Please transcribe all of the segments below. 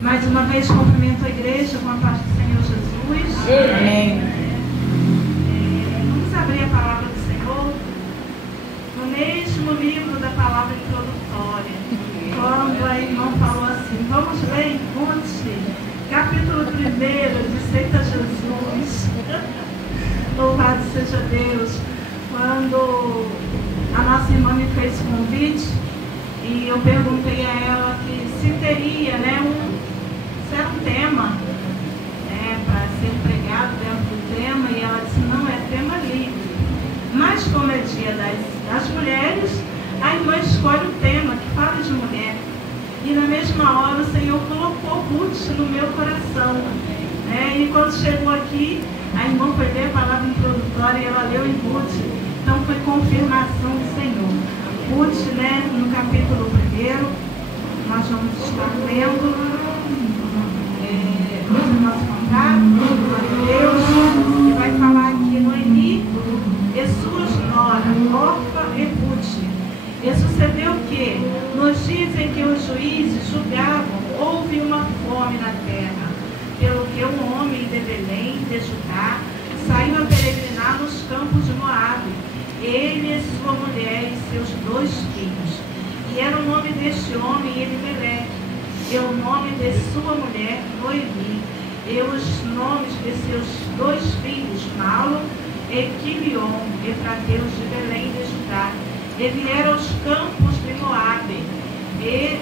Mais uma vez cumprimento a igreja com a paz do Senhor Jesus. Amém. Vamos abrir a palavra do Senhor no mesmo livro da palavra introdutória. Quando a irmã falou assim, vamos ler em Ruth, capítulo 1, de Aceita Jesus. Louvado seja Deus. Quando a nossa irmã me fez esse convite, e eu perguntei a ela que se teria, era um tema para ser pregado dentro do tema, e ela disse, não, é tema livre. Mas como é dia das mulheres, a irmã escolhe o tema que fala de mulher. E na mesma hora o Senhor colocou Ruth no meu coração. E quando chegou aqui, a irmã foi ler a palavra introdutória e ela leu em Ruth. Então foi confirmação do Senhor. Ruth, no capítulo 1, nós vamos estar lendo o nosso contato, glória a Deus, que vai falar aqui Noemi e suas noras, Orfa e Ruth. E sucedeu que, nos dias em que os juízes julgavam, houve uma fome na terra, pelo que um homem de Belém, de Judá, saiu a peregrinar nos campos de Moabe, ele e sua mulher e seus 2 filhos. E era o nome deste homem Elimeleque, e o nome de sua mulher Noemi, e os nomes de seus 2 filhos, Malo e Quilion, efrateus de Belém de Judá. E vieram aos campos de Moabe, e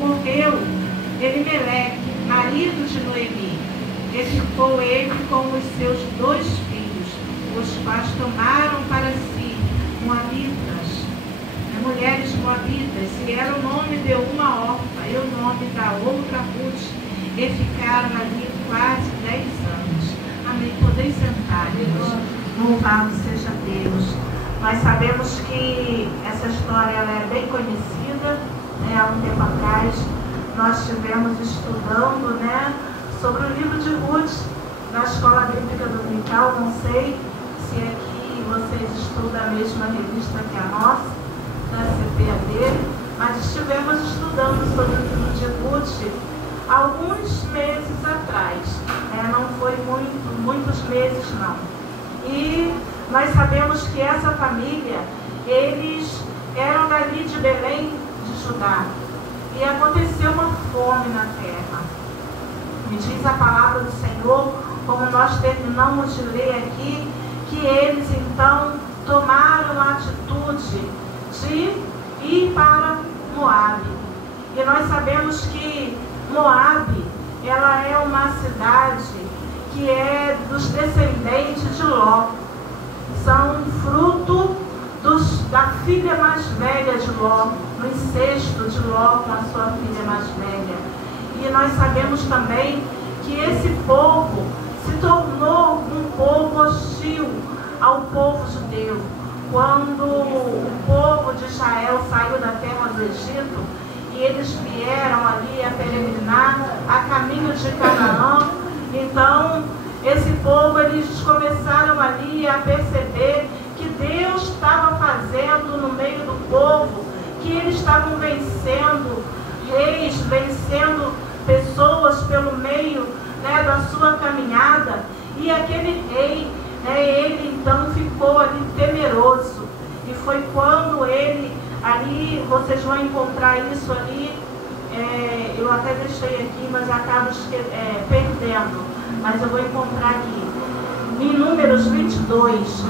morreu Elimeleque, marido de Noemi, e ficou ele com os seus 2 filhos, os quais tomaram para si moabitas, mulheres moabitas, e era o nome de uma Orfa e o nome da outra Ruth, e ficaram ali quase 10 anos. Amém. Podeis sentar, Deus. Louvado seja Deus. Nós sabemos que essa história ela é bem conhecida. Há um tempo atrás nós estivemos estudando sobre o livro de Ruth na Escola Bíblica Dominical. Não sei se aqui vocês estudam a mesma revista que a nossa, da CPAD, mas estivemos estudando sobre o livro de Ruth alguns meses atrás. Não foi muitos meses não. E nós sabemos que essa família, eles eram dali de Belém de Judá, e aconteceu uma fome na terra. Me diz a palavra do Senhor, como nós terminamos de ler aqui, que eles então tomaram a atitude de ir para Moabe. E nós sabemos que Moabe, ela é uma cidade que é dos descendentes de Ló. São fruto da filha mais velha de Ló, no incesto de Ló com a sua filha mais velha. E nós sabemos também que esse povo se tornou um povo hostil ao povo judeu. Quando o povo de Israel saiu da terra do Egito e eles vieram ali a peregrinar a caminho de Canaã, então esse povo, eles começaram ali a perceber que Deus estava fazendo no meio do povo, que eles estavam vencendo reis, vencendo pessoas pelo meio da sua caminhada, e aquele rei, ele então ficou ali temeroso, e foi quando ele, ali, vocês vão encontrar isso ali, eu até deixei aqui, mas acabo perdendo, mas eu vou encontrar aqui, em Números 22,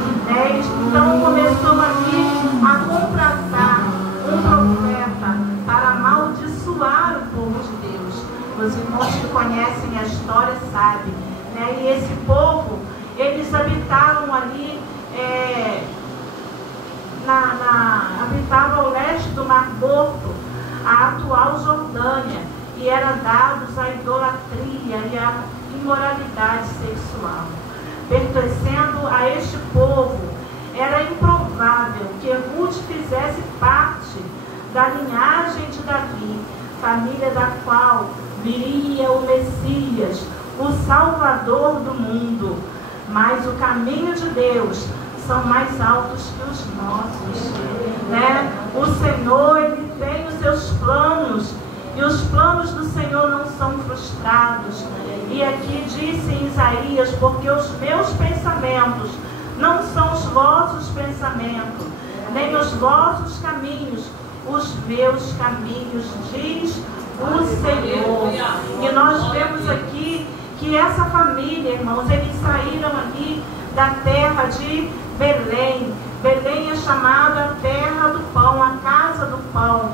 então começou ali a contratar um profeta para amaldiçoar o povo de Deus. Os irmãos que conhecem a história sabem, e esse povo, eles habitavam ali, habitavam ao leste do Mar Morto, a atual Jordânia, e eram dados à idolatria e à imoralidade sexual. Pertencendo a este povo, era improvável que Ruth fizesse parte da linhagem de Davi, família da qual viria o Messias, o Salvador do mundo. Mas o caminho de Deus são mais altos que os nossos. O Senhor, Ele tem os seus planos, e os planos do Senhor disse em Isaías: porque os meus pensamentos não são os vossos pensamentos, nem os vossos caminhos, os meus caminhos, diz o Senhor. E nós vemos aqui que essa família, irmãos, eles saíram ali da terra de Belém. Belém é chamada terra do pão, a casa do pão.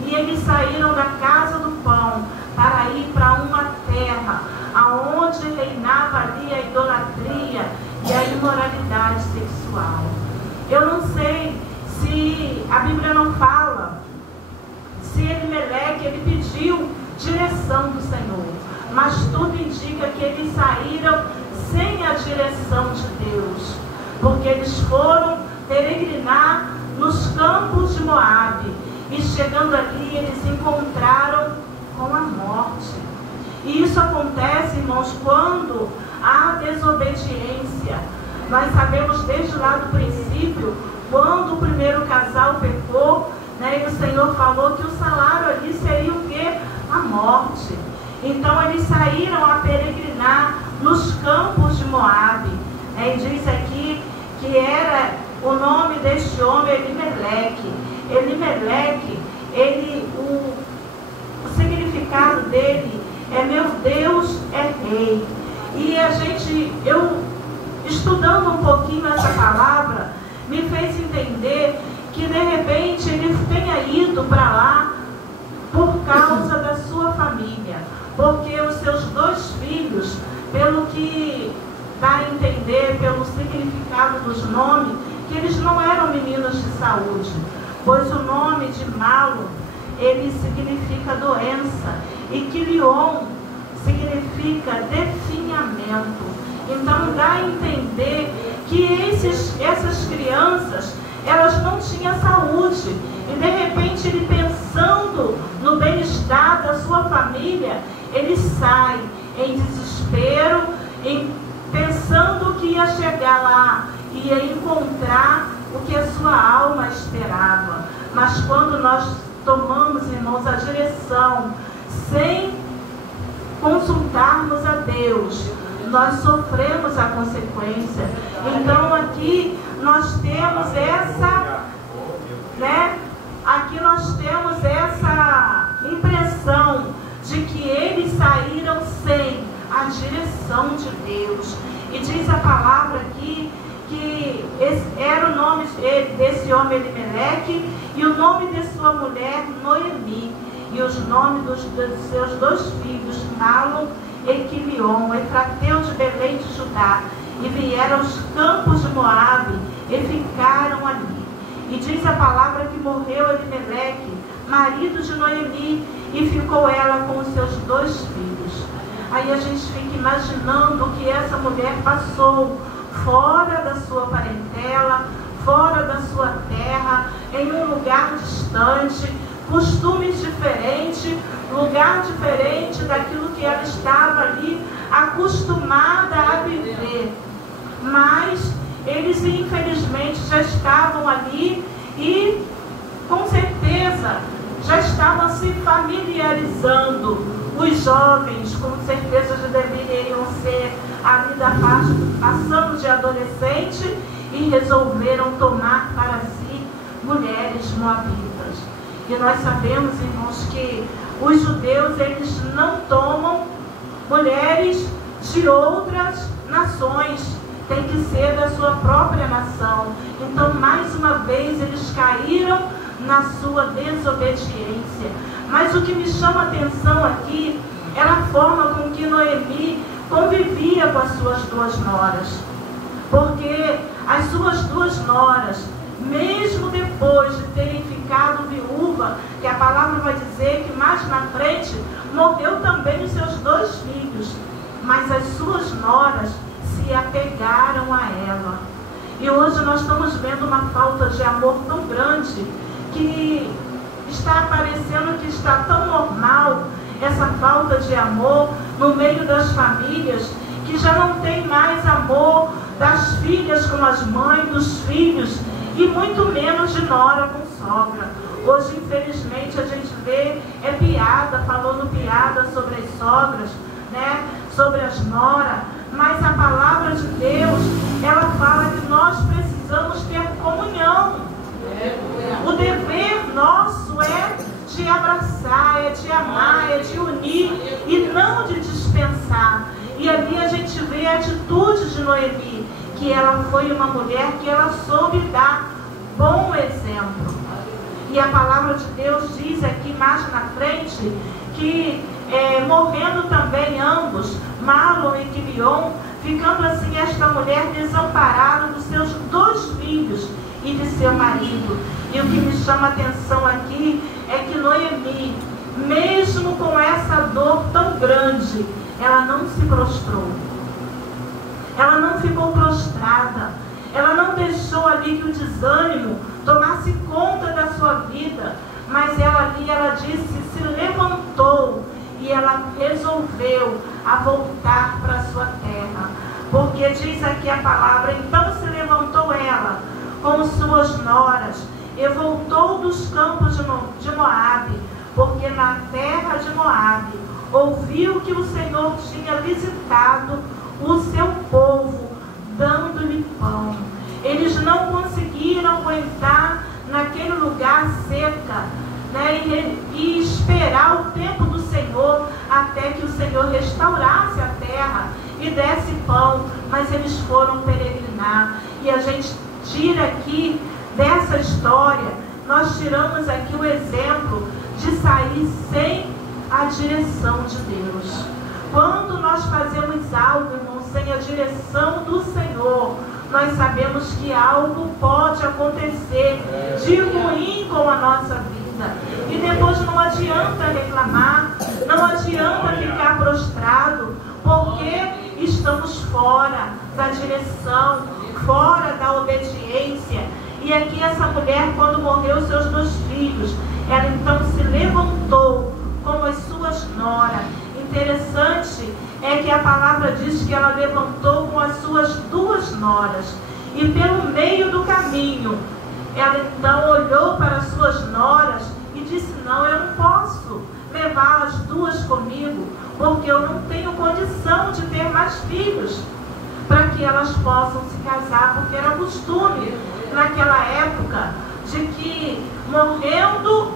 E eles saíram da casa do pão para ir para uma terra aonde reinava ali a idolatria e a imoralidade sexual. Eu não sei se a Bíblia não fala se Elimeleque ele pediu direção do Senhor, mas tudo indica que eles saíram sem a direção de Deus, porque eles foram peregrinar nos campos de Moabe, e chegando ali eles encontraram com a morte. E isso acontece, irmãos, quando há desobediência. Nós sabemos desde lá do princípio, quando o primeiro casal pecou, né, e o Senhor falou que o salário ali seria o quê? A morte. Então eles saíram a peregrinar nos campos de Moabe. E diz aqui que era o nome deste homem Elimeleque. Elimeleque, o significado dele é: meu Deus é rei. E eu estudando um pouquinho essa palavra, me fez entender que de repente ele tenha ido para lá por causa da sua família, porque os seus 2 filhos, pelo que dá a entender, pelo significado dos nomes, que eles não eram meninos de saúde, pois o nome de Malo, ele significa doença, e Quilion significa definhamento. Então dá a entender que essas crianças, elas não tinham saúde, e de repente ele, pensando no bem-estar da sua família, ele sai em desespero, pensando que ia chegar lá, ia encontrar o que a sua alma esperava. Mas quando nós tomamos, irmãos, a direção sem consultarmos a Deus, nós sofremos a consequência. Então aqui nós temos essa impressão de que eles saíram sem a direção de Deus. E diz a palavra aqui que era o nome desse homem Elimeleque, e o nome de sua mulher Noemi, e os nomes dos seus 2 filhos, Malo e Quilion, Efrateu de Belém de Judá, e vieram aos campos de Moabe e ficaram ali. E diz a palavra que morreu Elimeleque, marido de Noemi, e ficou ela com os seus 2 filhos. Aí a gente fica imaginando que essa mulher passou fora da sua parentela, fora da sua terra, em um lugar distante, costumes diferentes, lugar diferente daquilo que ela estava ali acostumada a viver. Mas eles infelizmente já estavam ali e com certeza já estavam se familiarizando. Os jovens com certeza já deveriam ser ali da faixa, passando de adolescente, e resolveram tomar para si mulheres moabitas. E nós sabemos, irmãos, que os judeus, eles não tomam mulheres de outras nações, tem que ser da sua própria nação. Então, mais uma vez, eles caíram na sua desobediência. Mas o que me chama a atenção aqui era a forma com que Noemi convivia com as suas 2 noras. Porque as suas 2 noras, mesmo depois de terem ficado viúva, que a palavra vai dizer que mais na frente morreu também os seus 2 filhos, mas as suas noras se apegaram a ela. E hoje nós estamos vendo uma falta de amor tão grande, que está aparecendo que está tão normal essa falta de amor no meio das famílias, que já não tem mais amor das filhas com as mães, dos filhos, e muito menos de nora com sogra. Hoje, infelizmente, a gente vê piada, falando piada sobre as sogras, né? sobre as noras, mas a palavra de Deus, ela fala que nós precisamos ter comunhão. O dever nosso é de abraçar, é de amar, é de unir e não de dispensar. E ali a gente vê a atitude de Noemi, que ela foi uma mulher que ela soube dar bom exemplo. E a palavra de Deus diz aqui mais na frente que morrendo também ambos, Malom e Quilion, ficando assim esta mulher desamparada dos seus 2 filhos e de seu marido. E o que me chama a atenção aqui é que Noemi, mesmo com essa dor tão grande, ela não se prostrou. Ela não ficou prostrada. Ela não deixou ali que o desânimo tomasse conta da sua vida. Mas ela ali, ela disse, se levantou e ela resolveu a voltar para a sua terra. Porque diz aqui a palavra, então se levantou ela com suas noras e voltou dos campos de Moabe, porque na terra de Moabe ouviu que o Senhor tinha visitado o seu povo, dando-lhe pão. Eles não conseguiram aguentar naquele lugar seca, né, e esperar o tempo do Senhor até que o Senhor restaurasse a terra e desse pão, mas eles foram peregrinar. E a gente tira aqui dessa história, nós tiramos aqui o exemplo de sair sem a direção de Deus. Quando nós fazemos algo, irmão, sem a direção do Senhor, nós sabemos que algo pode acontecer de ruim com a nossa vida. E depois não adianta reclamar, não adianta ficar prostrado, porque estamos fora da direção, fora da obediência. E aqui essa mulher, quando morreu seus 2 filhos, ela então se levantou com as suas noras. Interessante é que a palavra diz que ela levantou com as suas 2 noras. E pelo meio do caminho, ela então olhou para as suas noras e disse, não, eu não posso levar as 2 comigo, porque eu não tenho condição de ter mais filhos, para que elas possam se casar, porque era costume naquela época de que morrendo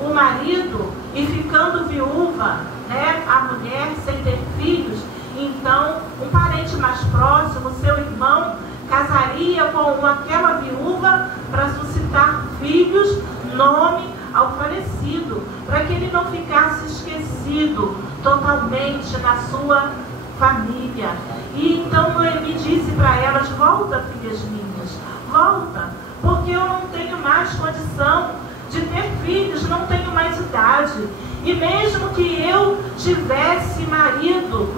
o marido e ficando viúva, né, a mulher sem ter filhos, então um parente mais próximo, seu irmão, casaria com aquela viúva para suscitar filhos, nome ao falecido, para que ele não ficasse esquecido totalmente na sua família. E então Noemi disse para elas, volta, filhas minhas, volta, porque eu não tenho mais condição de ter filhos, não tenho mais idade. E mesmo que eu tivesse marido,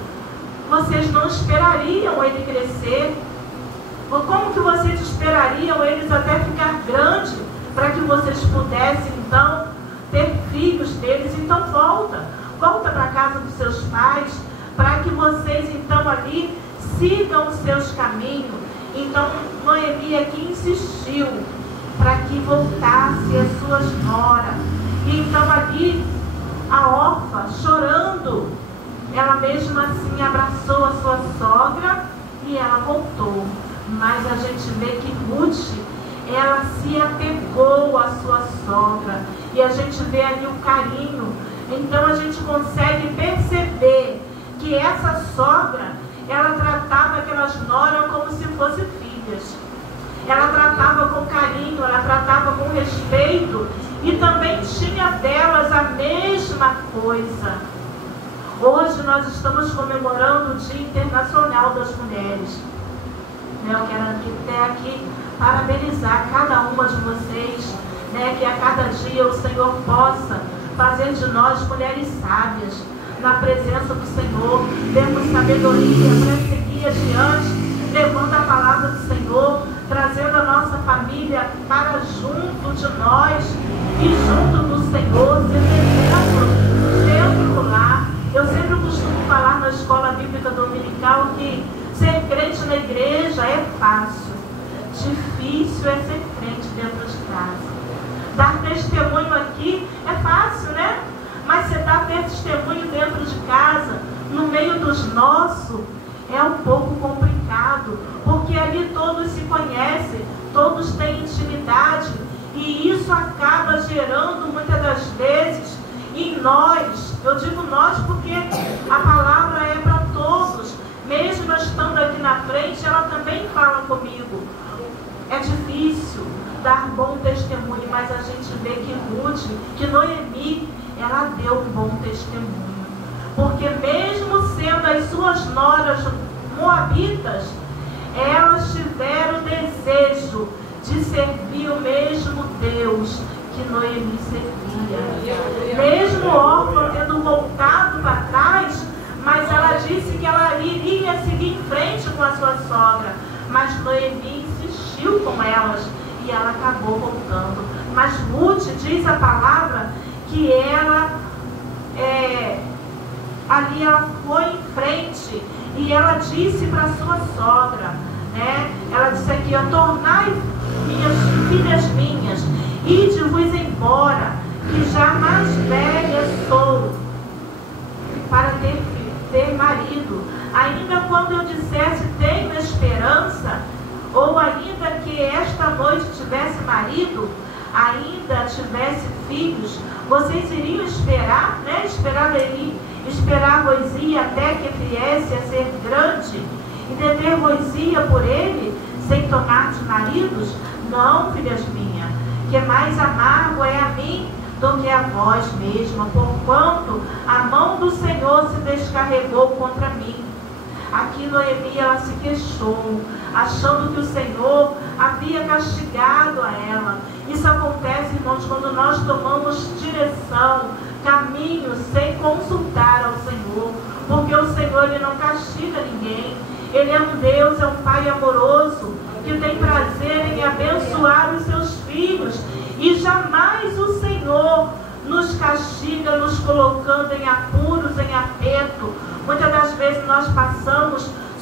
vocês não esperariam ele crescer. Ou como que vocês esperariam eles até ficar grande, para que vocês pudessem então ter filhos deles? Então volta para a casa dos seus pais, para que vocês então ali sigam os seus caminhos. Então Noemi aqui insistiu para que voltasse as suas noras. E então ali a órfã, chorando, ela mesma assim abraçou a sua sogra e ela voltou. Mas a gente vê que Ruth, ela se apegou à sua sogra, e a gente vê ali o carinho. Então a gente consegue perceber que essa sogra, ela tratava aquelas noras como se fossem filhas. Ela tratava com carinho, ela tratava com respeito, e também tinha delas a mesma coisa. Hoje nós estamos comemorando o Dia Internacional das Mulheres. Eu quero até aqui parabenizar cada uma de vocês, né, que a cada dia o Senhor possa fazer de nós mulheres sábias, na presença do Senhor, termos sabedoria para seguir adiante, levando a palavra do Senhor, trazendo a nossa família para junto de nós e junto do Senhor, sendo exemplo do lar. Eu sempre costumo falar na escola bíblica dominical que ser crente na igreja é fácil, difícil é ser crente dentro de casa. Dar testemunho aqui é fácil, né? Mas você dar testemunho dentro de casa, no meio dos nós, nosso é um pouco complicado, porque ali todos se conhecem, todos têm intimidade, e isso acaba gerando muitas das vezes em nós, eu digo nós porque a palavra é para todos, mesmo eu estando aqui na frente, ela também fala comigo. É difícil dar bom testemunho, mas a gente vê que Ruth, que Noemi, ela deu um bom testemunho, porque mesmo sendo as suas noras moabitas, elas tiveram desejo de servir o mesmo Deus que Noemi servia. Mesmo Orfa tendo voltado para trás, mas ela disse que ela iria seguir em frente com a sua sogra, mas Noemi insistiu com elas e ela acabou voltando. Mas Ruth diz a palavra que ela ali ela foi em frente e ela disse para sua sogra, né? Ela disse aqui: tornai filhas minhas, ide-vos embora, que já mais velha sou para ter marido. Ainda quando eu dissesse tenho esperança, ou ainda que esta noite tivesse marido, ainda tivesse filhos, vocês iriam esperar, né? Esperar-vos-ia até que viesse a ser grande, e deter-vos-ia por ele, sem tomar de maridos? Não, filhas minhas, que mais amargo é a mim do que a vós mesma, porquanto a mão do Senhor se descarregou contra mim. Aqui Noemi, ela se queixou, achando que o Senhor havia castigado a ela. Isso acontece, irmãos, quando nós tomamos direção, caminho, sem consultar ao Senhor, porque o Senhor, ele não castiga ninguém. Ele é um Deus, é um Pai amoroso, que tem prazer em abençoar os seus filhos, e jamais o Senhor nos castiga, nos colocando em apuros, em aperto. Muitas das vezes nós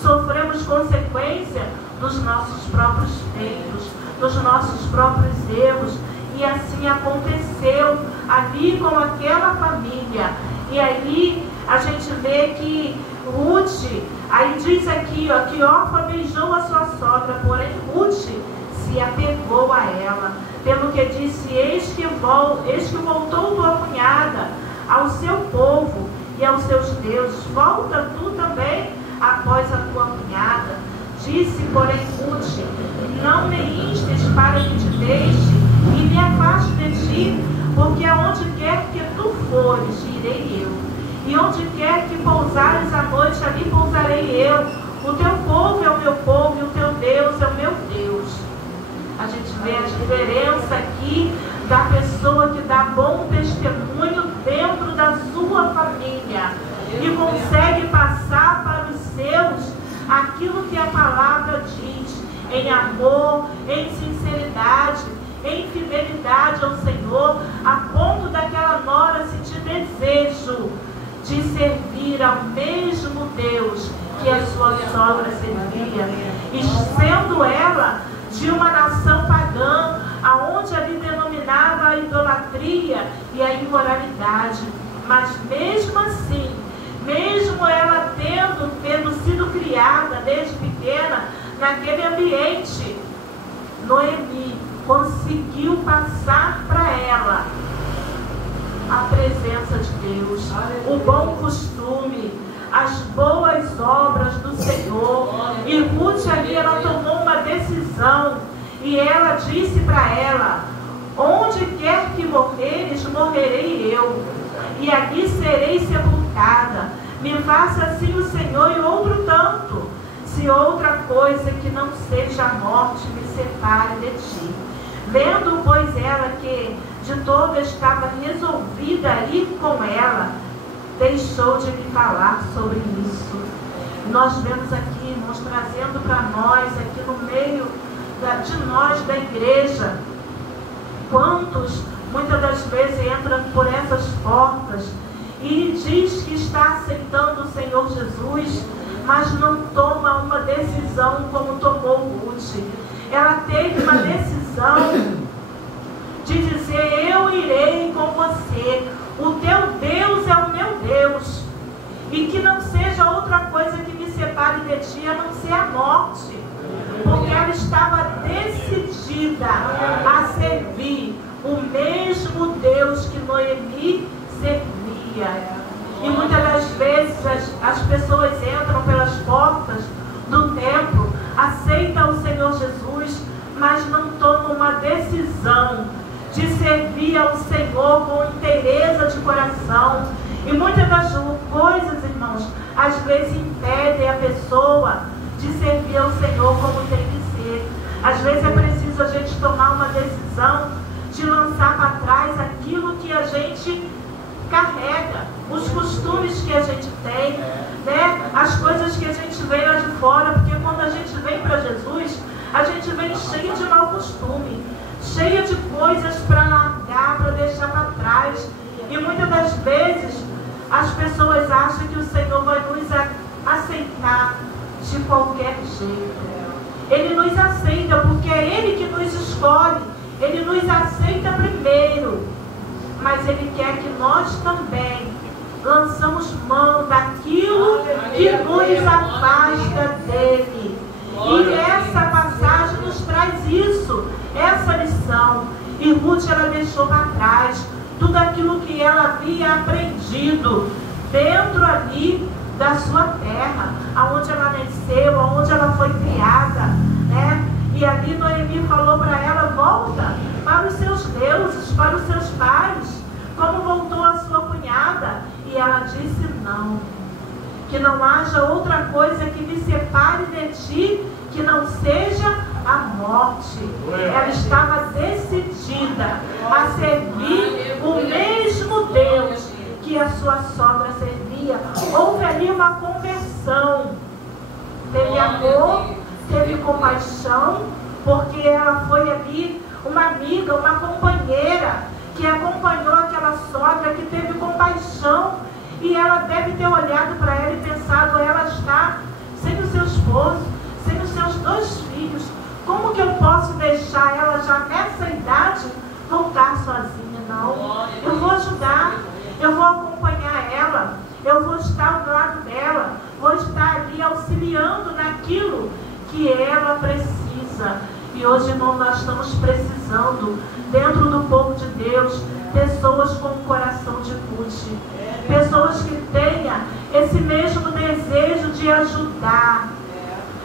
sofremos consequência dos nossos próprios feitos, dos nossos próprios erros, e assim aconteceu ali com aquela família. E aí a gente vê que Ruth, aí diz aqui, ó, que Orfa beijou a sua sogra, porém Ruth se apegou a ela, pelo que disse: eis que voltou tua cunhada ao seu povo e aos seus deuses, volta tu também após a tua cunhada. Disse, porém, Ruth: não me instes para que te deixe e me afaste de ti, porque aonde quer que tu fores, irei eu, e onde quer que pousares à noite, ali pousarei eu. O teu povo é o meu povo e o teu Deus é o meu Deus. A gente vê a diferença aqui da pessoa que dá bom testemunho dentro da sua família e consegue passar para os seus aquilo que a palavra diz, em amor, em sinceridade, em fidelidade ao Senhor, a ponto daquela nora sentir desejo de servir ao mesmo Deus que a sua sogra servia, e sendo ela de uma nação pagã, aonde ali denominava a idolatria e a imoralidade. Mas mesmo assim, mesmo ela tendo sido criada desde pequena naquele ambiente, Noemi conseguiu passar para ela a presença de Deus, o bom costume, as boas obras do Senhor. E Ruth ali, ela tomou uma decisão, e ela disse para ela: onde quer que morreres, morrerei eu, e ali serei sepultada. Me faça assim o Senhor e outro tanto, se outra coisa que não seja a morte me separe de ti. Vendo, pois, ela que de toda estava resolvida a ir com ela, deixou de lhe falar sobre isso. Nós vemos aqui, irmãos, trazendo para nós, aqui no meio de nós da igreja, quantos muitas das vezes entram por essas portas e diz que está aceitando o Senhor Jesus, mas não toma uma decisão como tomou Ruth. Ela teve uma decisão de dizer: eu irei com você, o teu Deus é o meu Deus, e que não seja outra outra coisa que me separe de ti a não ser a morte. Porque ela estava decidida a servir o mesmo Deus que Noemi servia. E muitas das vezes as pessoas entram pelas portas do templo, aceitam o Senhor Jesus, mas não tomam uma decisão de servir ao Senhor com inteireza de coração. E muitas das coisas, irmãos, às vezes impedem a pessoa de servir ao Senhor como tem que ser. Às vezes é preciso a gente tomar uma decisão de lançar para trás aquilo que a gente carrega, os costumes que a gente tem, né? As coisas que a gente vem lá de fora, porque quando a gente vem para Jesus, a gente vem cheio de mau costume, cheia de coisas para largar, para deixar para trás. E muitas das vezes as pessoas acham que o Senhor vai nos aceitar de qualquer jeito. Ele nos aceita porque é Ele que nos escolhe, Ele nos aceita primeiro, mas Ele quer que nós também lançamos mão daquilo que nos afasta dEle. E essa passagem nos traz isso, essa lição. E Ruth, ela deixou para trás tudo aquilo que ela havia aprendido dentro ali da sua terra, aonde ela nasceu, aonde ela foi criada, né? E ali Noemi falou para ela: volta para os seus deuses, para os seus pais, como voltou a sua cunhada. E ela disse: não, que não haja outra coisa que me separe de ti, que não seja a morte. Ela estava decidida a servir o mesmo Deus que a sua sogra servia. Houve ali uma conversão. Teve amor, teve compaixão, porque ela foi ali uma amiga, uma companheira, que acompanhou aquela sogra, que teve compaixão. E ela deve ter olhado para ela e pensado: ela está sem o seu esposo, sem os seus 2 filhos. Como que eu posso deixar ela já nessa idade voltar sozinha? Não, eu vou ajudar, eu vou acompanhar ela, eu vou estar ao lado dela, vou estar ali auxiliando naquilo que ela precisa. E hoje, irmão, nós estamos precisando, dentro do povo de Deus, pessoas com o coração de Ruth, pessoas que tenham esse mesmo desejo de ajudar,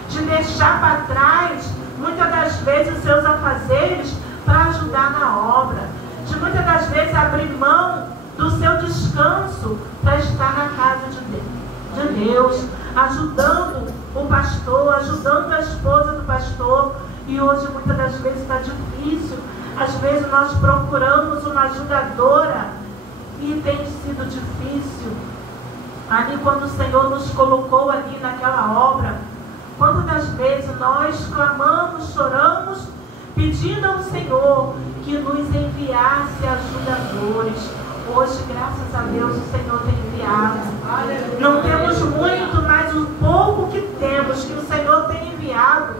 de deixar para trás muitas das vezes os seus afazeres para ajudar na obra, de muitas das vezes abrir mão do seu descanso para estar na casa de Deus, ajudando o pastor, ajudando a esposa do pastor. E hoje muitas das vezes está difícil. Às vezes nós procuramos uma ajudadora e tem sido difícil. Ali quando o Senhor nos colocou ali naquela obra, quantas das vezes nós clamamos, choramos, pedindo ao Senhor que nos enviasse ajudadores. Hoje, graças a Deus, o Senhor tem enviado. Não temos muito, mas o pouco que temos, que o Senhor tem enviado,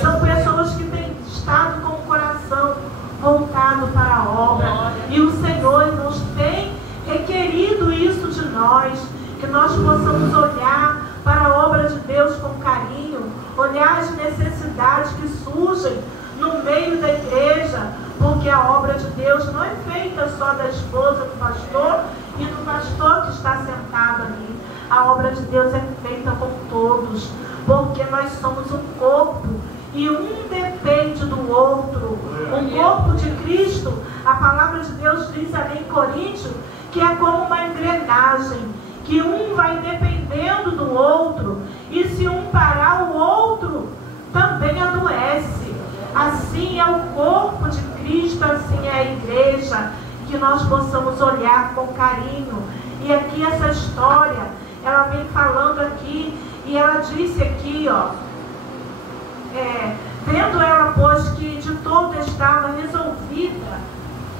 são pessoas que têm estado com o coração voltado para a obra. E o Senhor nos tem requerido isso de nós, que nós possamos olhar para a obra de Deus com carinho, olhar as necessidades que surgem no meio da igreja, porque a obra de Deus não é feita só da esposa do pastor e do pastor que está sentado ali. A obra de Deus é feita com todos, porque nós somos um corpo e um depende do outro. O corpo de Cristo, a palavra de Deus diz ali em Coríntios, que é como uma engrenagem, que um vai dependendo do outro, e se um parar, o outro também adoece. Assim é o corpo de Cristo, assim é a igreja, que nós possamos olhar com carinho. E aqui essa história, ela vem falando aqui, e ela disse aqui, ó, vendo ela, pois, que de todo estava resolvida,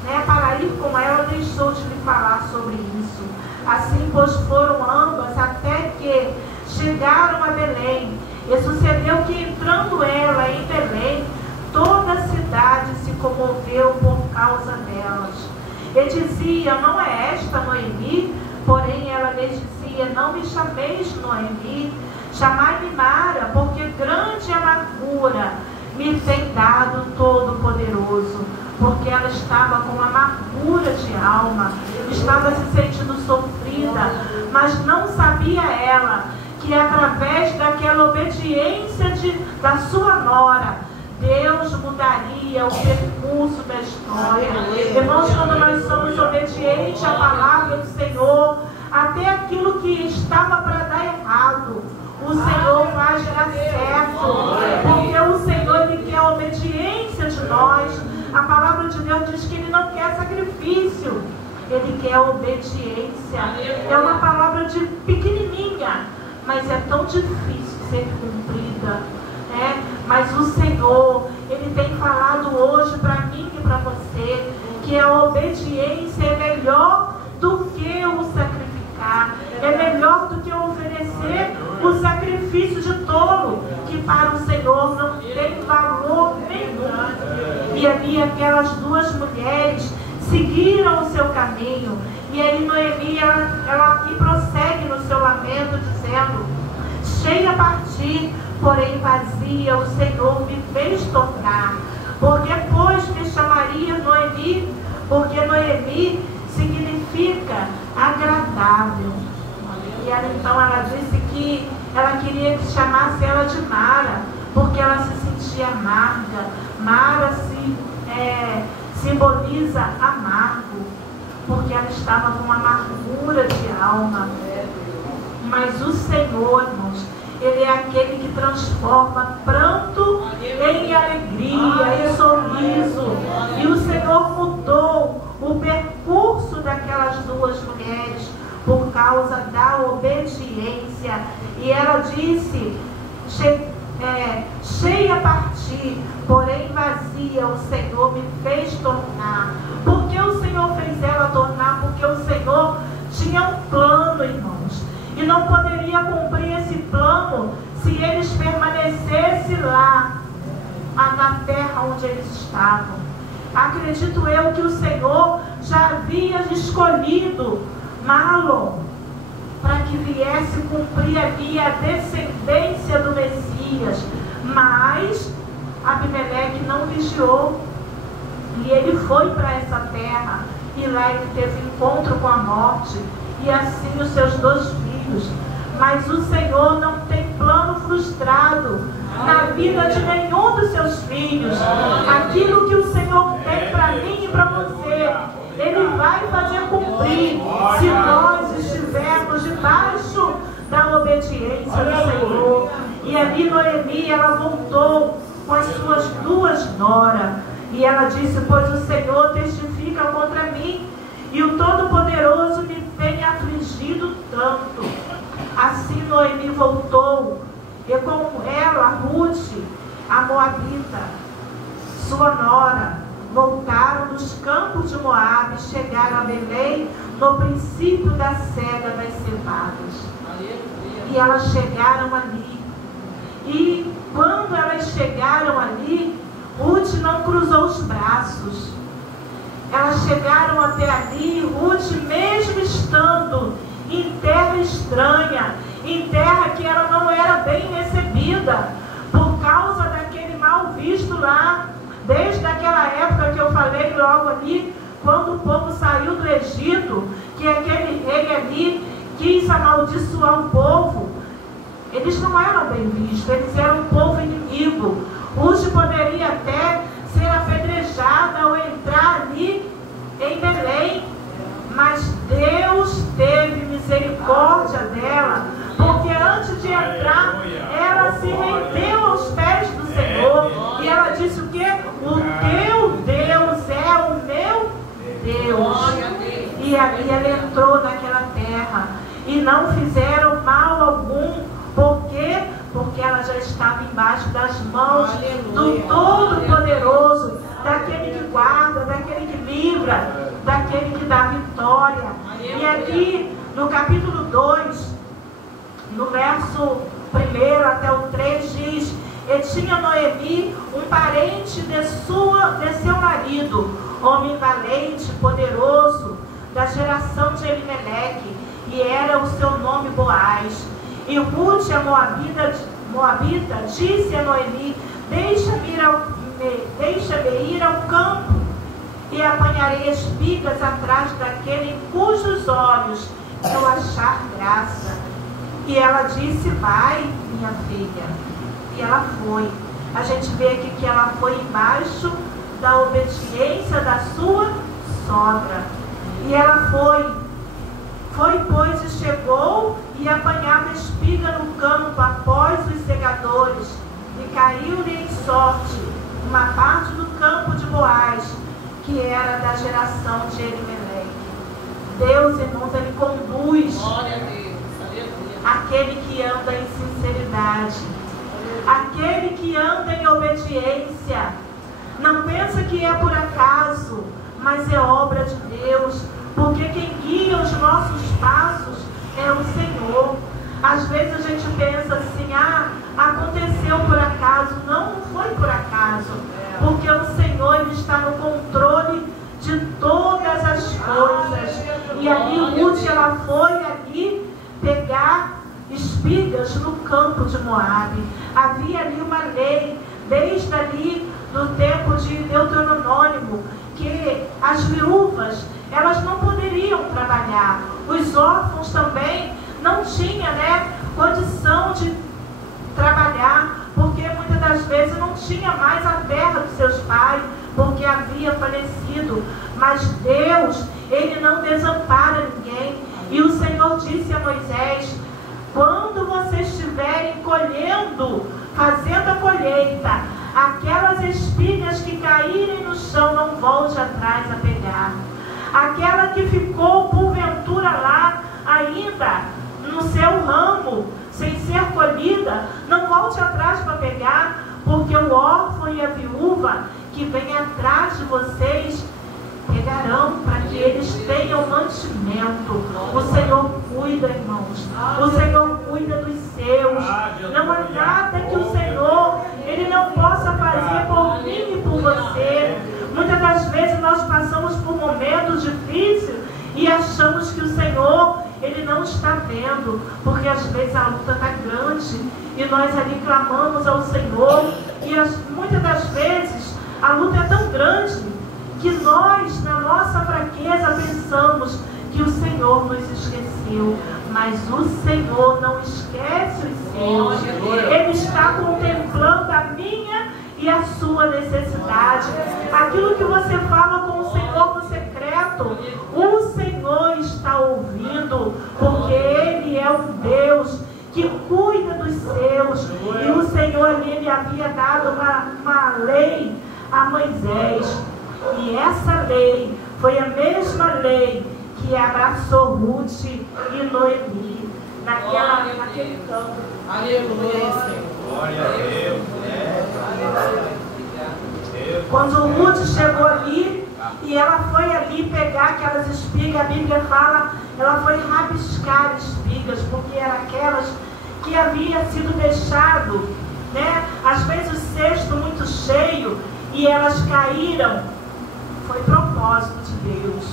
né, para ir com ela, deixou de lhe falar sobre isso. Assim, pois, foram ambas até que chegaram a Belém. E sucedeu que, entrando ela em Belém, toda a cidade se comoveu por causa delas. E dizia: não é esta Noemi? Porém ela lhes dizia: dizia: não me chameis Noemi, chamai-me Mara, porque grande amargura me tem dado o Todo-Poderoso. Porque ela estava com amargura de alma, estava se sentindo sofrida, mas não sabia ela que através daquela obediência da sua nora, Deus mudaria o percurso da história. Irmãos, quando nós somos obedientes à palavra do Senhor, até aquilo que estava para dar errado, o Senhor faz dar certo, porque o Senhor, Ele quer a obediência de nós. A palavra de Deus diz que Ele não quer sacrifício, Ele quer obediência. É uma palavra de pequenininha, mas é tão difícil ser cumprida, né? Mas o Senhor, Ele tem falado hoje para mim e para você que a obediência é melhor do que o sacrificar, é melhor do que oferecer o sacrifício de tolo, que para o Senhor não tem valor nenhum. E ali aquelas duas mulheres seguiram o seu caminho. E aí Noemi, ela aqui prossegue no seu lamento, dizendo: cheia a partir, porém vazia, o Senhor me fez tornar. Porque pois me chamaria Noemi? Porque Noemi significa agradável. E ela, então ela disse que ela queria que chamasse ela de Mara, porque ela se sentia amarga. Mara simboliza amargo, porque ela estava com amargura de alma. Mas o Senhor, irmãos, Ele é aquele que transforma pranto em alegria, em sorriso. E o Senhor mudou o percurso daquelas duas mulheres por causa da obediência. E ela disse: cheia a partir, porém vazia, o Senhor me fez tornar. Por que o Senhor fez ela tornar? Porque o Senhor tinha um plano, irmãos, e não poderia cumprir esse plano se eles permanecessem lá, na terra onde eles estavam. Acredito eu que o Senhor já havia escolhido Malom para que viesse cumprir ali a descendência do Messias, mas Abimeleque não vigiou, e ele foi para essa terra, e lá ele teve encontro com a morte, e assim os seus dois filhos. Mas o Senhor não tem plano frustrado na vida de nenhum dos seus filhos. Aquilo que o Senhor tem para mim e para você, Ele vai fazer cumprir, se nós estivermos debaixo da obediência do Senhor. E ali Noemi, ela voltou com as suas duas noras, e ela disse: pois o Senhor testifica contra mim, e o Todo-Poderoso me tem afligido tanto. Assim Noemi voltou, e com ela Ruth, a Moabita, sua nora, voltaram dos campos de Moabe e chegaram a Belém no princípio da cega das cevadas. E elas chegaram ali. E quando elas chegaram ali, Ruth não cruzou os braços. Elas chegaram até ali, Ruth, mesmo estando em terra estranha, em terra que ela não era bem recebida, por causa daquele mal visto lá, desde aquela época que eu falei logo ali, quando o povo saiu do Egito, que aquele rei ali quis amaldiçoar o povo. Eles não eram bem vistos, eles eram um povo inimigo. Ruth poderia até ser apedrejada ou entrar ali em Belém, mas Deus teve misericórdia dela, porque antes de entrar, ela se rendeu aos pés do Senhor, e ela disse o quê? O teu Deus é o meu Deus. E ali ela entrou naquela terra, e não fizeram mal algum. Por quê? Porque ela já estava embaixo das mãos do Todo-Poderoso, daquele que guarda, daquele que livra, daquele que dá vitória. E aqui no capítulo 2, no verso 1 até o 3 diz: e tinha Noemi um parente de seu marido, homem valente, poderoso, da geração de Elimeleque, e era o seu nome Boaz. E Ruth, a Moabita, disse a Noemi: deixa-me ir ao campo, e apanharei espigas atrás daquele em cujos olhos eu achar graça. E ela disse: vai, minha filha. E ela foi. A gente vê aqui que ela foi embaixo da obediência da sua sogra. E ela foi, pois, e chegou e apanhava espiga no campo após os segadores, e caiu-lhe em sorte uma parte do campo de Boaz, que era da geração de Elimeleque. Deus, irmãos, Ele conduz aquele que anda em sinceridade, aquele que anda em obediência. Não pensa que é por acaso, mas é obra de Deus, porque quem guia os nossos passos é o Senhor. Às vezes a gente pensa assim: aconteceu por acaso. Não foi por acaso, porque o Senhor, Ele está no controle de todas as coisas. E ali Ruth, ela foi ali pegar espigas no campo de Moabe. Havia ali uma lei, desde ali do tempo de Deuteronômio, que as viúvas, elas não poderiam trabalhar. Os órfãos também não tinham, condição de trabalhar, porque muitas das vezes não tinha mais a terra dos seus pais, porque havia falecido. Mas Deus, Ele não desampara ninguém. E o Senhor disse a Moisés: quando vocês estiverem colhendo, fazendo a colheita, aquelas espigas que caírem no chão, não volte atrás a pegar. Aquela que ficou porventura lá ainda no seu ramo, sem ser colhida, não volte atrás para pegar, porque o órfão e a viúva que vem atrás de vocês pegarão, para que eles tenham mantimento. O Senhor cuida, irmãos. O Senhor cuida dos seus. Não há nada que o Senhor, Ele não possa fazer por mim e por você. Muitas das vezes nós passamos por momentos difíceis e achamos que o Senhor, Ele não está vendo, porque às vezes a luta está grande e nós ali clamamos ao Senhor, e muitas das vezes a luta é tão grande que nós, na nossa fraqueza, pensamos que o Senhor nos esqueceu. Mas o Senhor não esquece os seus. Ele está contemplando a minha e a sua necessidade. Aquilo que você fala com o Senhor no secreto, o Senhor está ouvindo, porque Ele é um Deus que cuida dos seus. E o Senhor, Ele havia dado uma lei a Moisés. E essa lei foi a mesma lei que abraçou Ruth e Noemi naquele campo. Aleluia, Senhor. Glória a Deus. Quando Ruth chegou ali, e ela foi ali pegar aquelas espigas, a Bíblia fala, ela foi rabiscar espigas, porque eram aquelas que havia sido deixado, às vezes o cesto muito cheio, e elas caíram. Foi propósito de Deus,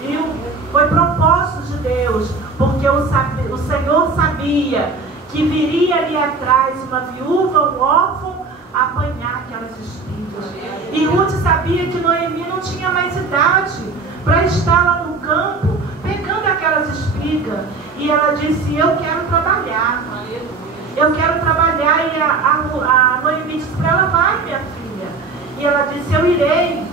viu? Foi propósito de Deus, porque o Senhor sabia que viria ali atrás uma viúva, um órfão, apanhar aquelas espigas. E Ruth sabia que Noemi não tinha mais idade para estar lá no campo pegando aquelas espigas. E ela disse: eu quero trabalhar. Eu quero trabalhar. E a Noemi disse para ela: vai, minha filha. E ela disse: eu irei.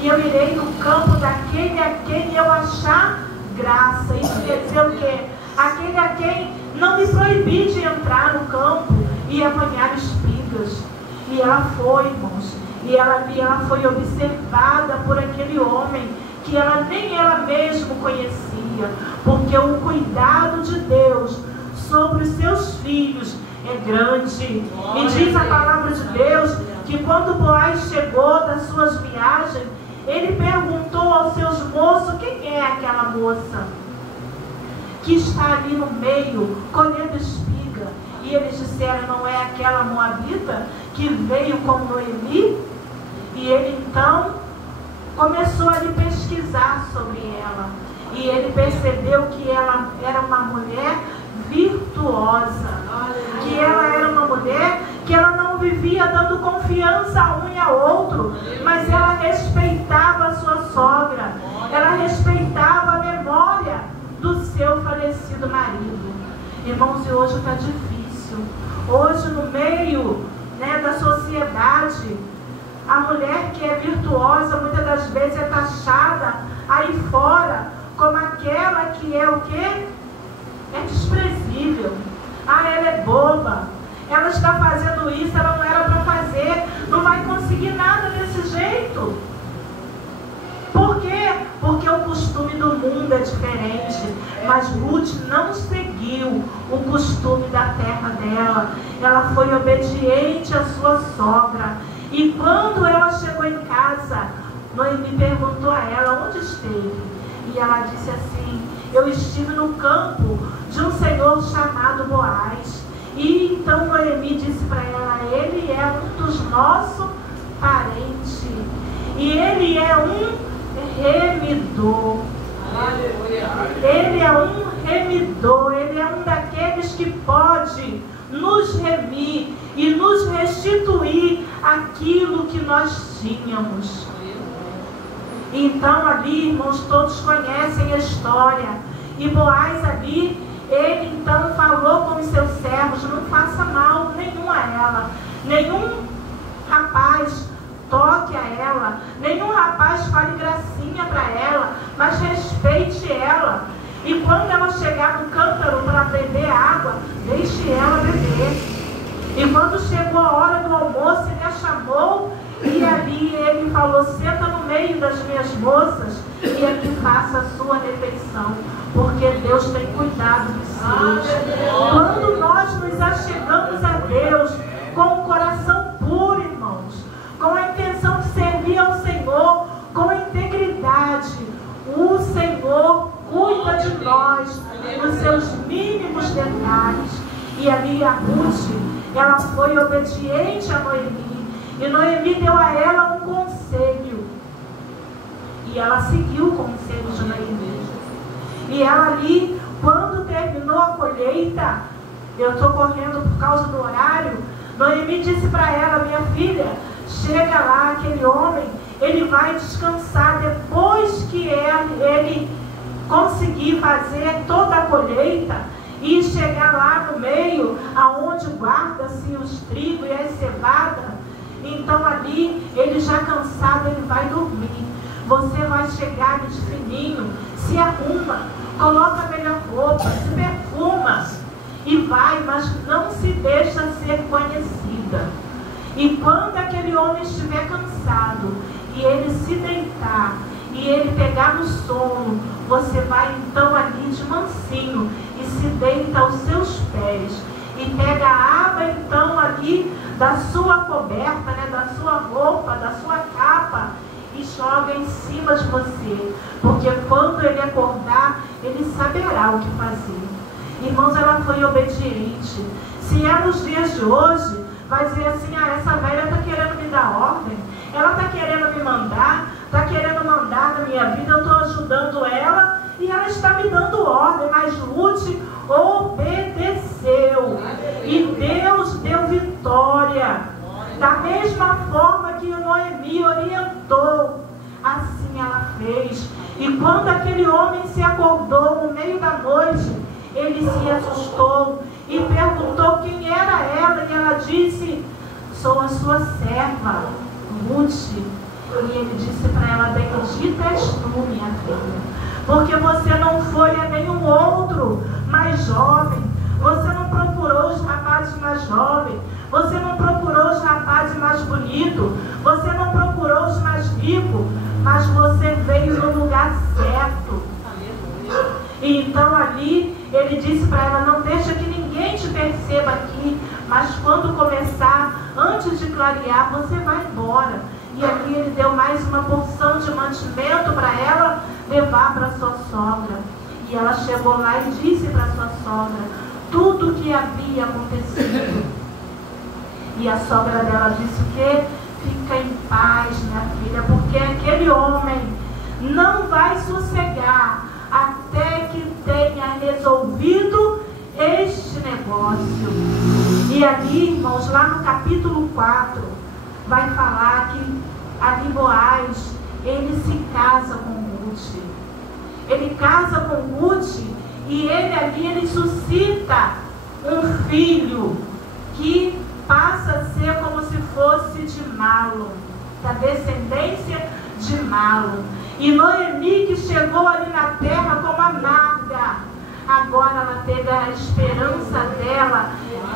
E eu irei no campo daquele a quem eu achar graça. Isso quer dizer o quê? Aquele a quem não me proibi de entrar no campo e apanhar espigas. E ela foi, irmãos. E ela foi observada por aquele homem que nem ela mesma conhecia. Porque o cuidado de Deus sobre os seus filhos é grande. E diz a palavra de Deus que quando Boaz chegou das suas viagens, ele perguntou aos seus moços: quem é aquela moça que está ali no meio colhendo espiga? E eles disseram: não é aquela moabita que veio com Noemi? E ele então começou a pesquisar sobre ela. E ele percebeu que ela era uma mulher virtuosa, que ela era uma mulher que ela não vivia dando confiança um e ao outro, mas ela respeitava a sua sogra, ela respeitava a memória do seu falecido marido. Irmãos, e hoje está difícil. Hoje, no meio, né, da sociedade, a mulher que é virtuosa muitas das vezes é taxada aí fora como aquela que é o quê? É desprezível. Ah, ela é boba, ela está fazendo isso, ela não era para fazer, não vai conseguir nada desse jeito. Por quê? Porque o costume do mundo é diferente. Mas Ruth não seguiu o costume da terra dela. Ela foi obediente à sua sogra. E quando ela chegou em casa, Noemi perguntou a ela onde esteve. E ela disse assim: eu estive no campo de um senhor chamado Boaz. E então Noemi disse para ela: ele é um dos nossos parentes. E ele é um remidor. Ele é um remidor. Ele é um daqueles que pode nos remir e nos restituir aquilo que nós tínhamos. Então ali, irmãos, todos conhecem a história. E Boaz ali, ele então falou com os seus servos: não faça mal nenhum a ela, nenhum rapaz toque a ela, nenhum rapaz fale gracinha para ela, mas respeite ela. E quando ela chegar no cântaro para beber água, deixe ela beber. E quando chegou a hora do almoço, ele a chamou, e ali ele falou: senta no meio das minhas moças e aqui faça a sua refeição, porque Deus tem cuidado dos seus. Quando nós nos achegamos a Deus com o coração puro, irmãos, com a intenção de servir ao Senhor, com a integridade, o Senhor cuida de nós, nos seus mínimos detalhes. E ali a Ruth, ela foi obediente a Noemi. E Noemi deu a ela um conselho. E ela seguiu o conselho de Noemi. E ela ali, quando terminou a colheita, eu estou correndo por causa do horário, Noemi disse para ela: minha filha, chega lá, aquele homem, ele vai descansar depois que ele conseguir fazer toda a colheita e chegar lá no meio, aonde guarda-se os trigos e as cevadas. Então ali, ele já cansado, ele vai dormir. Você vai chegar de fininho, se arruma, coloca a melhor roupa, se perfuma e vai, mas não se deixa ser conhecida. E quando aquele homem estiver cansado e ele se deitar e ele pegar no sono, você vai então ali de mansinho e se deita aos seus pés e pega a aba então ali da sua coberta, né, da sua roupa, da sua capa, e joga em cima de você, porque quando ele acordar, ele saberá o que fazer. Irmãos, ela foi obediente. Se é nos dias de hoje, vai dizer assim: ah, essa velha está querendo me dar ordem, ela está querendo me mandar, está querendo mandar na minha vida, eu estou ajudando ela e ela está me dando ordem. Mas Ruth obedeceu e Deus deu vitória. Da mesma forma que Noemi orientou, assim ela fez. E quando aquele homem se acordou no meio da noite, ele se assustou e perguntou quem era ela. E ela disse: sou a sua serva, Ruth. E ele disse para ela: bendita és tu, minha filha, porque você não foi a nenhum outro mais jovem. Você não procurou os rapazes mais jovens. Você não procurou os rapazes mais bonitos. Você não procurou os mais ricos. Mas você veio no lugar certo. E então ali ele disse para ela: não deixa que ninguém te perceba aqui, mas quando começar, antes de clarear, você vai embora. E ali ele deu mais uma porção de mantimento para ela levar para sua sogra. E ela chegou lá e disse para sua sogra tudo o que havia acontecido. E a sogra dela disse o quê? Fica em paz, minha filha, porque aquele homem não vai sossegar tinha resolvido este negócio. E ali, irmãos, lá no capítulo 4, vai falar que ali Boaz, ele se casa com Ruth. Ele casa com Ruth e ele ali, ele suscita um filho que passa a ser como se fosse de Malom, da descendência de Malom. E Noemi, que chegou ali na terra como amarga, agora ela teve a esperança dela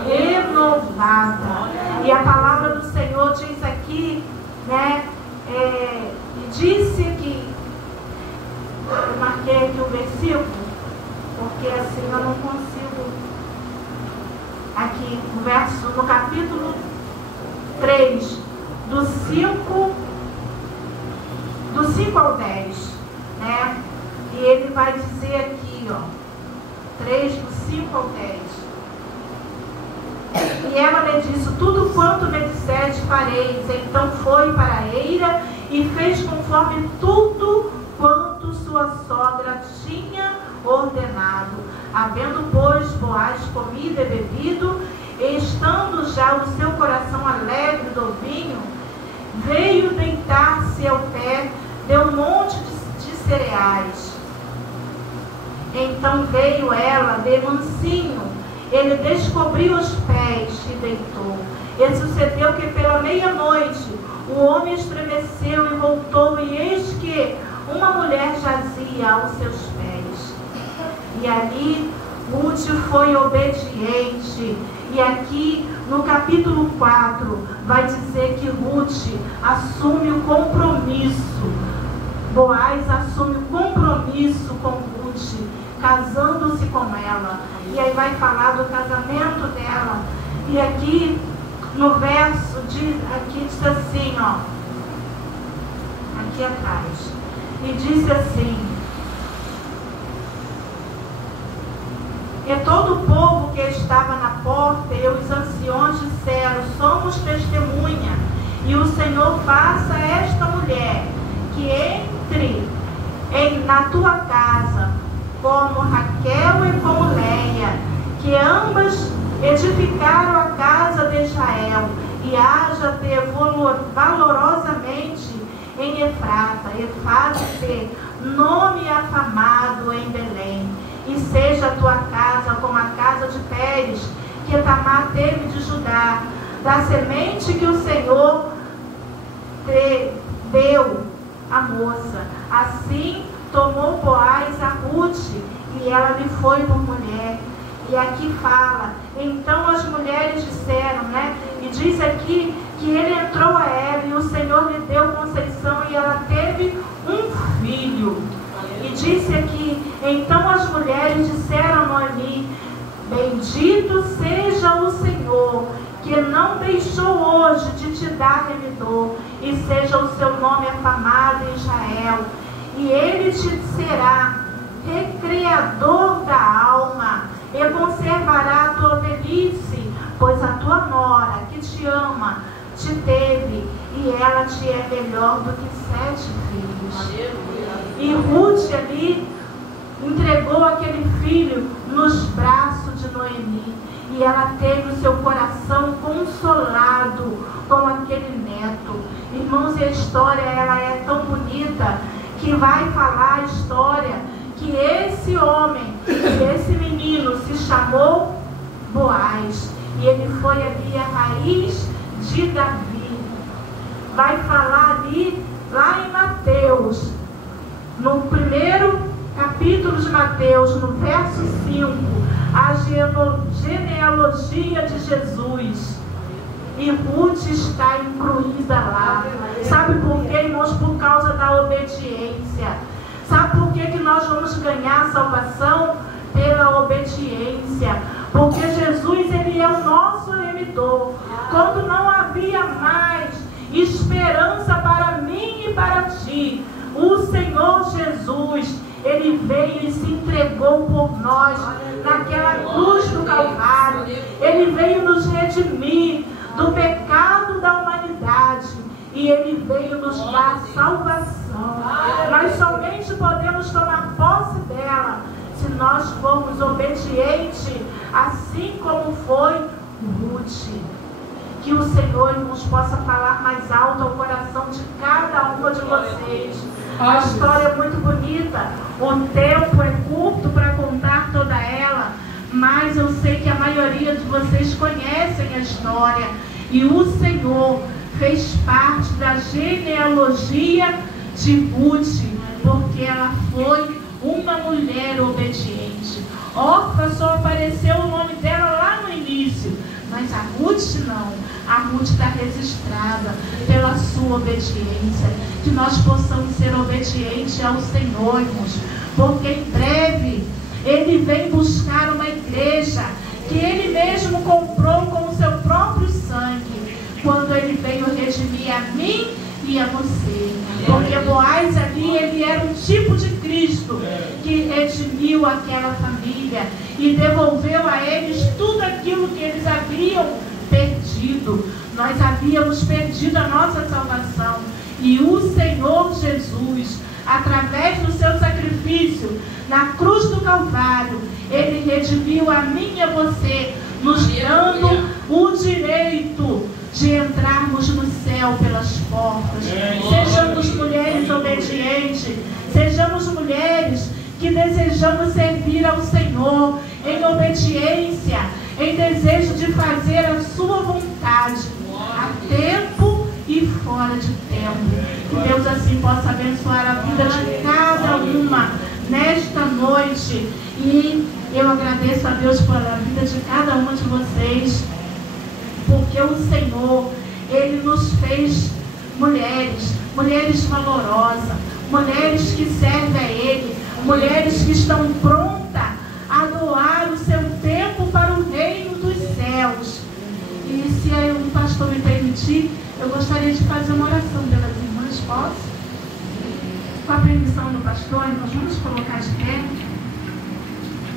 renovada. E a palavra do Senhor diz aqui, né, disse que, eu marquei aqui o versículo, porque assim eu não consigo, aqui no capítulo 3, do 5 ao 10, né? E ele vai dizer aqui, ó, 3, do 5 ao 10. E ela lhe disse: tudo quanto me disseste fareis. Então foi para a eira e fez conforme tudo quanto sua sogra tinha ordenado. Havendo, pois, Boaz comido e bebido, e estando já o seu coração alegre do vinho, veio deitar-se ao pé de um monte de cereais. Então veio ela de mansinho, ele descobriu os pés e deitou. E sucedeu que pela meia-noite o homem estremeceu e voltou, e eis que uma mulher jazia aos seus pés. E ali Ruth foi obediente. E aqui no capítulo 4 vai dizer que Ruth assume o compromisso. Boaz assume o compromisso com Ruth, casando-se com ela. E aí vai falar do casamento dela. E aqui no verso aqui diz assim, ó, aqui atrás, e disse assim: e todo o povo que estava na porta e os anciões disseram: somos testemunha, e o Senhor faça a esta mulher que entre na tua casa, como Raquel e como Leia, que ambas edificaram a casa de Israel, e haja-te valorosamente em Efrata, e faze-te nome afamado em Belém, e seja a tua casa como a casa de Pérez, que Tamar teve de Judá, da semente que o Senhor te deu a moça. Assim tomou Boaz a Ruth, e ela lhe foi por mulher. E aqui fala, então as mulheres disseram, né? E diz aqui que ele entrou a ela, e o Senhor lhe deu conceição, e ela teve um filho. E disse aqui, então as mulheres disseram a Noemi: bendito seja o Senhor, que não deixou hoje de te dar remidor, e seja o seu nome afamado em Israel, e ele te será recreador da alma, e conservará a tua velhice, pois a tua nora, que te ama, te teve, e ela te é melhor do que 7 filhos. E Ruth ali entregou aquele filho nos braços de Noemi, e ela teve o seu coração consolado com aquele neto. Irmãos, e a história ela é tão bonita que vai falar a história que esse homem, esse menino se chamou Boaz, e ele foi ali a raiz de Davi. Vai falar ali, lá em Mateus, no primeiro capítulo de Mateus, no verso 5, a genealogia de Jesus. E Ruth está incluída lá. Sabe por quê, irmãos? Por causa da obediência. Sabe por que nós vamos ganhar salvação? Pela obediência. Porque Jesus, ele é o nosso remidor. Quando não havia mais esperança para mim e para ti, o Senhor Jesus, ele veio e se entregou por nós naquela cruz do Calvário. Ele veio nos redimir do pecado da humanidade, e ele veio nos dar salvação. Nós somente podemos tomar posse dela se nós formos obedientes, assim como foi Ruth. Que o Senhor nos possa falar mais alto ao coração de cada uma de vocês. A história é muito bonita, o tempo é curto para contar toda ela, mas eu sei que a maioria de vocês conhecem a história. E o Senhor fez parte da genealogia de Ruth, porque ela foi uma mulher obediente. Orfa só apareceu o nome dela lá no início, mas a Ruth não. A Ruth está registrada pela sua obediência. Que nós possamos ser obedientes ao Senhor, irmãos, porque em breve Ele vem buscar uma igreja que Ele mesmo comprou com o seu próprio sangue, quando Ele veio redimir a mim e a você. Porque Boaz ali, ele era um tipo de Cristo que redimiu aquela família e devolveu a eles tudo aquilo que eles haviam perdido. Nós havíamos perdido a nossa salvação, e o Senhor Jesus, através do seu sacrifício na cruz do Calvário, Ele redimiu a mim e a você, nos dando o direito de entrarmos no céu pelas portas. Sejamos mulheres obedientes, sejamos mulheres que desejamos servir ao Senhor em obediência, em desejo de fazer a sua vontade, a tempo e fora de tempo. Que Deus assim possa abençoar a vida de cada uma nesta noite. E eu agradeço a Deus pela vida de cada uma de vocês, porque o Senhor, Ele nos fez mulheres, mulheres valorosas, mulheres que servem a Ele, mulheres que estão prontas a doar o seu tempo para o reino dos céus. E se o pastor me permitir, eu gostaria de fazer uma oração pelas irmãs, posso? Com a permissão do pastor, nós vamos colocar de pé.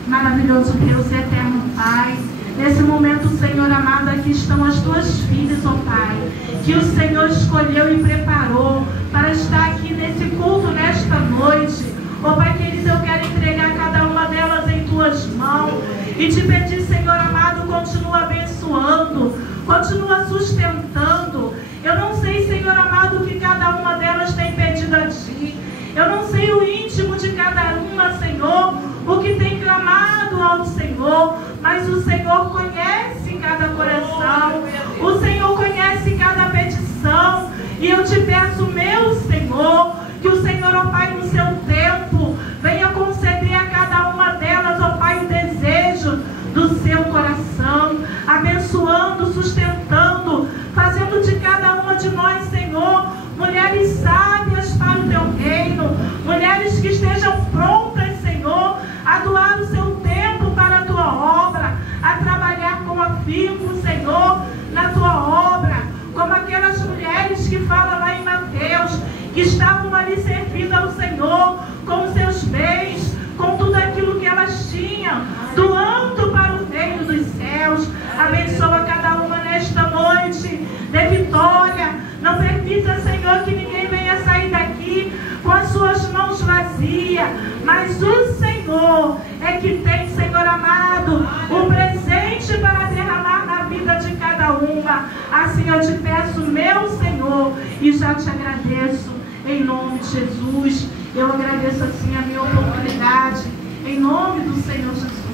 Maravilhoso Deus, eterno Pai, nesse momento, Senhor amado, aqui estão as tuas filhas, ó Pai, que o Senhor escolheu e preparou para estar aqui nesse culto nesta noite. Ó Pai querido, eu quero entregar cada uma delas em tuas mãos e te pedir, Senhor amado, continua abençoando, continua sustentando. Eu não sei, Senhor amado, o que cada uma delas tem pedido a Ti. Eu não sei o íntimo de cada uma, Senhor, o que tem clamado ao Senhor, mas o Senhor conhece cada coração, o Senhor conhece cada petição, e eu te peço, meu Senhor, que o Senhor, ó Pai, no seu tempo, venha conceder a cada uma delas, ó Pai, o desejo do seu coração, abençoando, sustentando, fazendo de cada uma de nós, Senhor, mulheres sábias para o teu reino, mulheres que estejam prontas, Senhor, a doar o seu tempo para a tua obra, a trabalhar com afinco, Senhor, na tua obra, como aquelas mulheres que falam lá em Mateus, que estavam ali servindo ao Senhor com seus bens, com tudo aquilo que elas tinham, doando para o reino dos céus. Abençoa cada uma nesta noite, dê vitória. Não permita, Senhor, que ninguém venha sair daqui com as suas mãos vazias, mas o Senhor é que tem, Senhor amado, o presente para derramar na vida de cada uma. Assim eu te peço, meu Senhor, e já te agradeço em nome de Jesus. Eu agradeço assim a minha oportunidade, em nome do Senhor Jesus.